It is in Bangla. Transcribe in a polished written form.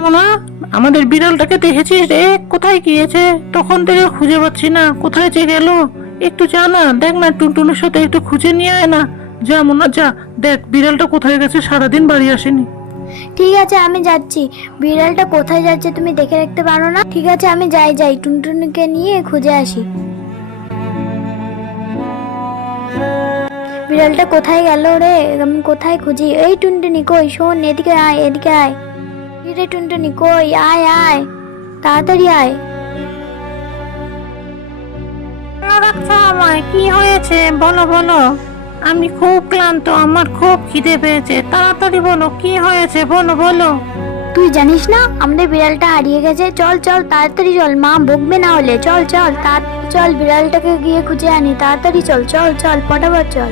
না, আমাদের বিড়ালটাকে দেখেছিস রে? কোথায় গিয়েছে? তখন থেকে খুঁজে পাচ্ছি না, কোথায় যে গেল। একটু যা না, দেখ না, টুনটুনের সাথে একটু খুঁজে নিয়ে আয় না। যা মোনা যা, দেখ বিড়ালটা কোথায় গেছে, সারাদিন বাড়ি আসেনি। ঠিক আছে, আমি যাচ্ছি। বিড়ালটা কোথায় যাচ্ছে তুমি দেখে রাখতে পারো না? ঠিক আছে, আমি যাই টুনটুনিকে নিয়ে খুঁজে আসি। বিড়ালটা কোথায় গেল রে? আমি কোথায় খুঁজি? এই টুনটুনি কই, শোন, এদিকে আয়, এদিকে আয়। রে টুনটুনি কই, আয় আয়, তাড়াতাড়ি আয়। কেন রাখছো আমায়? কি হয়েছে বলো বলো। আমি খুব ক্লান্ত, আমার খুব খিদে পেয়েছে, তাড়াতাড়ি বলো কি হয়েছে, বলো বলো। তুই জানিস না আমাদের বিড়ালটা হারিয়ে গেছে? চল চল, তাড়াতাড়ি চল, মা বকবে না হলে। চল চল, চল, বিড়ালটাকে গিয়ে খুঁজে আনি, তাড়াতাড়ি চল, চল চল, ফটাফট চল।